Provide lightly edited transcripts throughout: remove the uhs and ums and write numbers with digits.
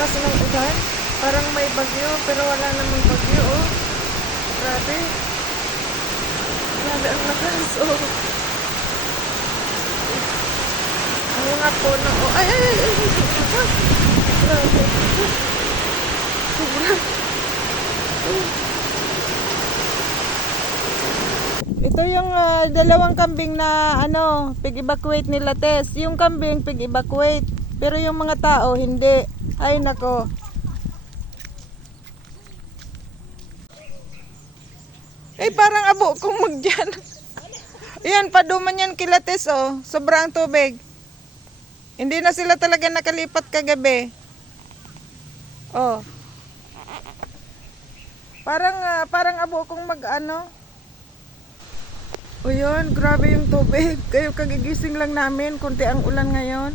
lakas ng ulan. Parang may bagyo, pero wala namang bagyo, oh. Grabe. Grabe ang lakas, oh. Ang mga puno, oh. Ay. Grabe. Sobra. Ito yung dalawang kambing na pig-evacuate nila, Tess. Yung kambing pig-evacuate, pero yung mga tao hindi. Ay nako. Parang abo kong magdiyan. Ayan, paduman yan kila Tess, oh. Sobrang tubig. Hindi na sila talaga nakalipat kagabi. Oh. Parang abo kong O yun, grabe yung tubig. Kayo kagigising lang namin, konti ang ulan ngayon.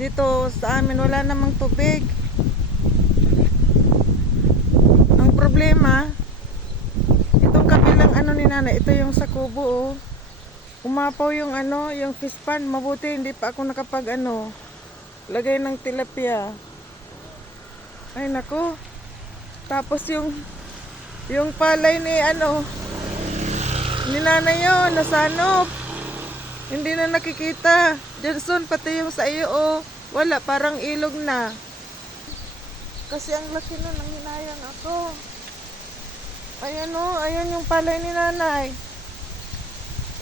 Dito sa amin wala namang tubig. Ang problema, itong kabilang ni nanay, ito yung sa kubo, oh. Umapaw yung yung fish pan. Mabuti hindi pa ako nakapag lagay ng tilapia. Ay nako. Tapos yung palay ni ni nanay yun, nasanop. Hindi na nakikita. Johnson, pati yung sa iyo, oh. Wala, parang ilog na. Kasi ang laki nun, ang hinayang ako. Ayan, oh, ayan yung palay ni nanay.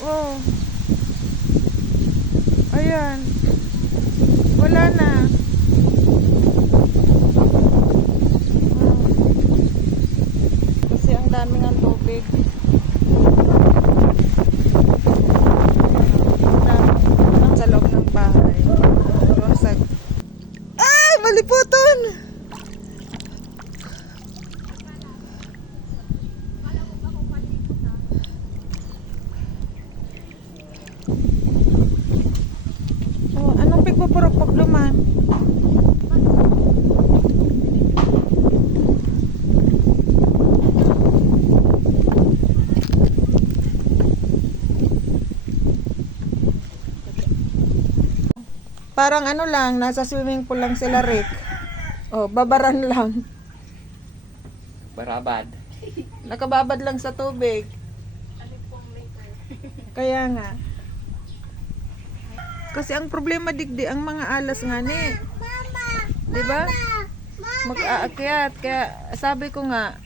Oh. Ayan. Wala na. Kasi ang daming ang tubig. Sa loob ng bahay. Wasag. Ah! Maliputon! Oh, anong pigpupurok-pok naman? Parang lang, nasa swimming pool lang sila, Rick. Oh, babaran lang. Barabad. Nakababad lang sa tubig. Kaya nga. Kasi ang problema digdi, ang mga alas nga ni. Diba? Mag-aakyat. Kaya sabi ko nga,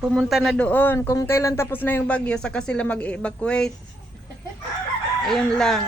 pumunta na doon. Kung kailan tapos na yung bagyo, saka sila mag-evacuate. Ayun lang.